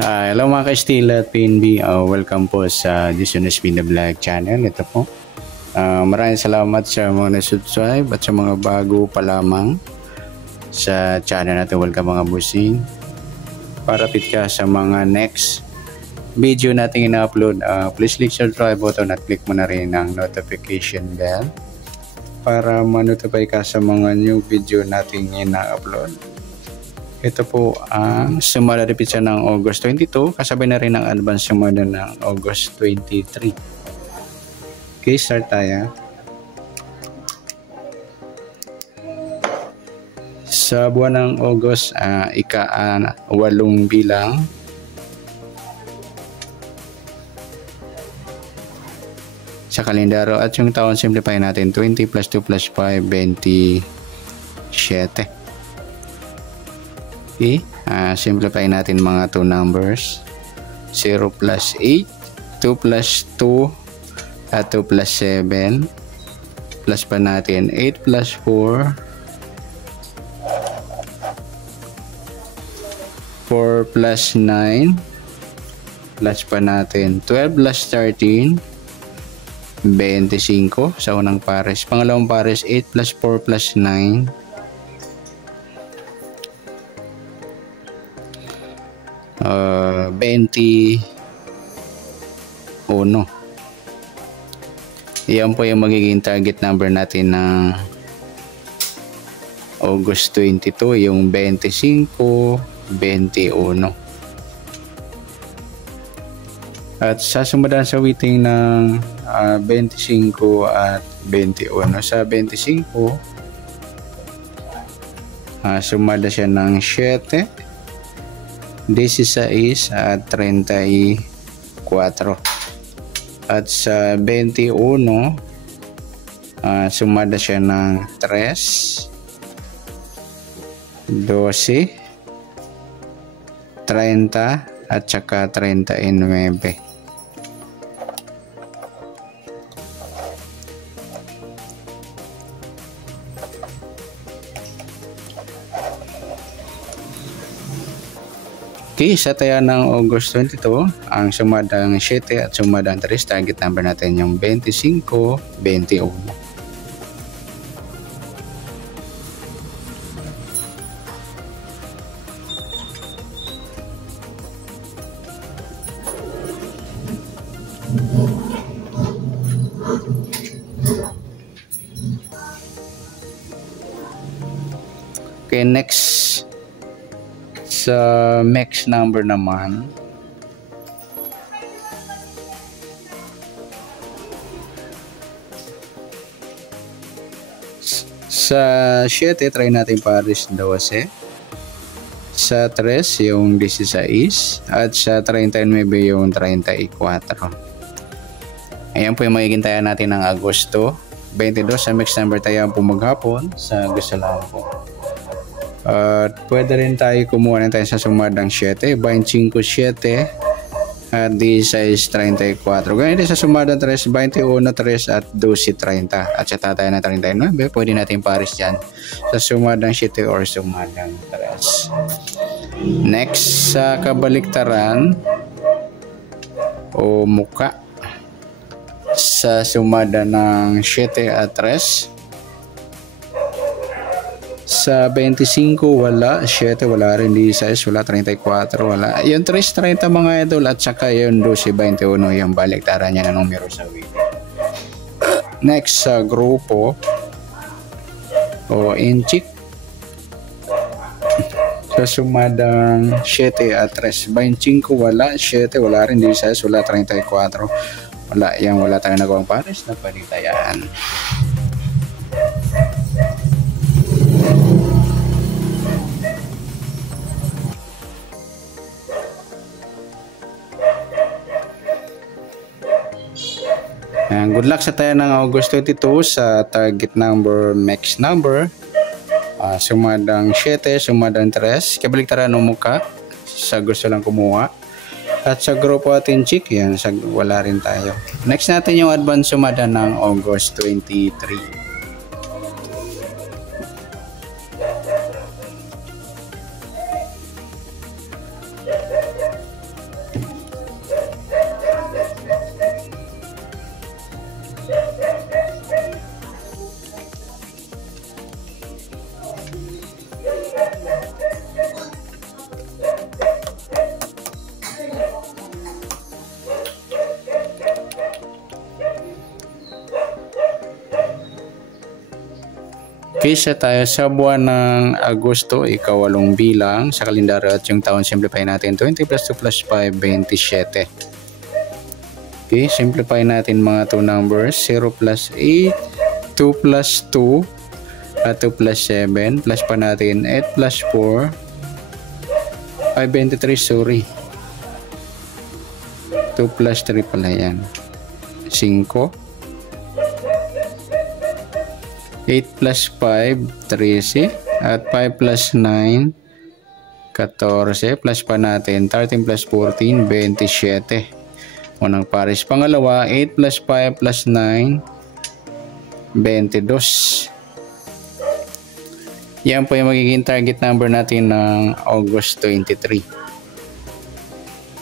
Hello mga ka-Stila at PNB, welcome po sa Dishonest Bin Vlog channel. Ito po, maraming salamat sa mga na-subscribe at sa mga bago pa lamang sa channel natin. Welcome mga busing. Para fit ka sa mga next video natin ina-upload, please click subscribe button at click mo na rin ang notification bell para ma-notify ka sa mga new video natin ina-upload. Ito po ang sumada repeat ng August 22, kasabay na rin ang advance sumada ng August 23. Okay, start tayo. Sa buwan ng August, ika-8 bilang. Sa kalendaro at yung taon, simplify natin 20 plus 2 plus 5, 27. Okay, simplify natin mga 2 numbers. 0 plus 8, 2 plus 2, at 2 plus 7. Plus pa natin 8 plus 4, 4 plus 9. Plus pa natin 12 plus 13, 25 sa unang pares. Pangalawang pares 8 plus 4 plus 9, 21. Yan po yung magiging target number natin ng August 22, yung 25, 21. At sasumadan sa weighting ng 25 at 21. Sa 25, sumada siya ng 7, 16 at 34. At sa 21, sumada siya ng 3, 12, 30 at saka 39. Okay, sa taya ng August 22, ang sumadang 7 at sumadang 3, target number natin yung 25, 21. Okay, next. Sa max number naman, sa 7 try natin pares 12, sa 3 yung 16 at sa 39 yung 34. Ayan po yung magiging taya natin ng Agosto 22. Sa max number tayo po maghapon sa gusto lang po. At pwede rin tayo kumuha na tayo sa sumadang 7, 25, 7 at 16, 34. Ganyan din sa sumadang 3, 21, 3 at 12, 30. At sa tatay na 39, pwede natin pares dyan sa sumadang 7 or sumadang 3. Next, sa kabaliktaran o muka, sa sumada ng 7 at 3, sa 25 wala, 7 wala rin, 16 wala, 34 wala. Yung 3, 30 mga idol at saka yung 12, 21 yung baliktaran niya na numero sa weighting. Next, sa grupo o inchik, sa sumadang 7 at 3, 25 wala, 7 wala rin, 16 wala, 34 wala. Yan, wala tayong nagawang pares na palitayaan. Good luck sa tayo ng August 22 sa target number, max number. Sumadang 7, sumadang 3. Kabaliktaran ng muka sa gusto lang kumuha. At sa grupo atin chick, yan, wala rin tayo. Next natin yung advance sumada ng August 23. Kaysa tayo sa buwan ng Agosto, ikawalong bilang sa kalendaryo at yung taon, simplify natin. 20 plus 2 plus 5, 27. Okay, simplify natin mga 2 numbers. 0 plus 8, 2 plus 2, at 2 plus 7. Plus pa natin 8 plus 4, 523, sorry. 2 plus 3 pala yan. 5. 8 plus 5, 13. At 5 plus 9, 14. Plus pa natin 13 plus 14, 27. Unang pares. Pangalawa, 8 plus 5 plus 9, 22. Yan po yung magiging target number natin ng August 23.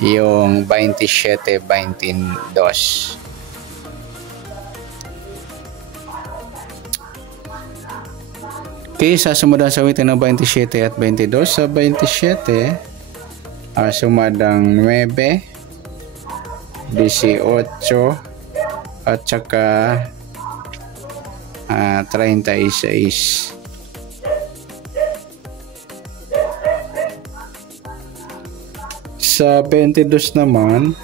Yung 27, 22. Okay, sasumada sa awitin ng 27 at 22. Sa 27, sumadang 9, 18, at saka 36. Sa 22 naman,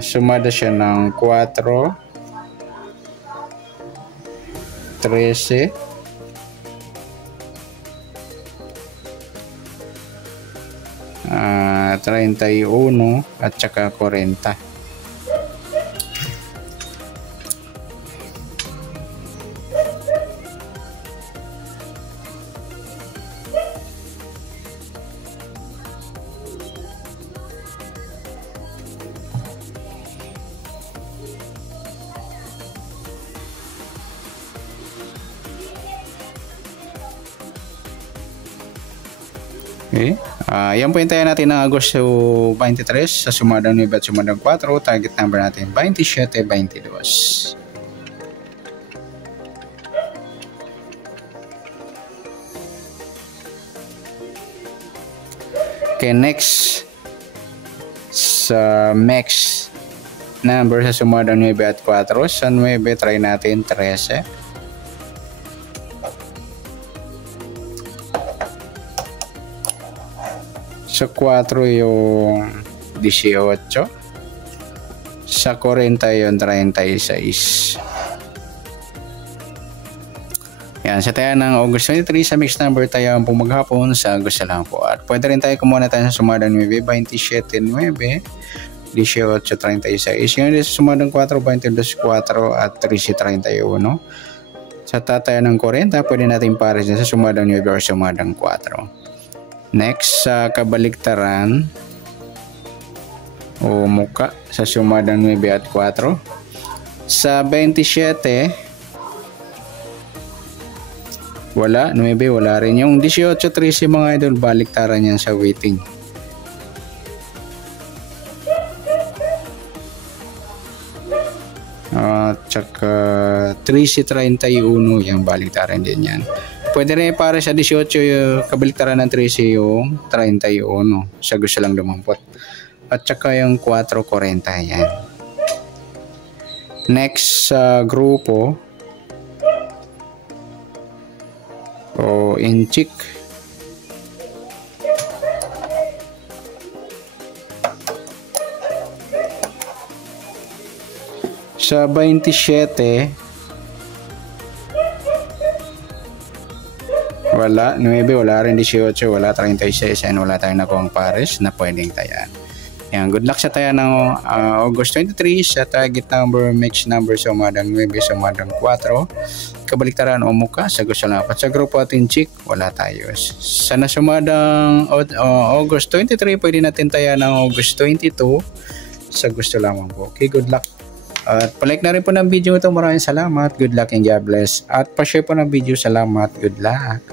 sumada siya ng 4, 13, 31 at saka 40. Okay. Yan po yung tayo natin ng Agosto 23 sa sumadang 9 at sumadang 4. Target number natin 27, 22. Okay, next sa next number sa sumadang 9 at 4. Sa 9 try natin 13. Sa 4 yung 18. Sa 40 yung 36. Yan, sa tayo ng August 23 sa mixed number tayo ang maghapon sa Agosto lang po. At pwede rin tayo kumuha na tayo sa sumadang 9, 27, 9, 18, 36. Yung sa sumadang 4, 22, 4 at 13, 31. Sa tayo ng 40, pwede natin pares na sa sumadang 9 or sumadang 4. Next, sa kabaliktaran o muka sa sumadang 9 at 4. Sa 27, wala. 9, wala rin. Yung 18, 13 mga idol, baliktaran yan sa waiting. At saka 13, 31, yung baliktaran din yan. Pwede rin para sa 18 yung kabaliktaran ng 13 yung 31 sa gusto lang lumampot. At saka yung 4, 40 yan. Next sa grupo o inchik. Sa 27, wala. 9, wala rin. 18, wala. 36, and wala tayong nakuhang pares na pwedeng tayan. Yan, good luck sa tayan ng August 23 sa target number, mixed number sa umadang 9, sa umadang 4. Kabaliktaran o muka sa gusto lang. At sa grupo atin chick, wala tayo. Sa nasumadang August 23, pwede natin tayan ng August 22 sa gusto lamang po. Okay, good luck. At palike na rin po ng video ito. Maraming salamat. Good luck and God bless. At pa-share po ng video. Salamat. Good luck.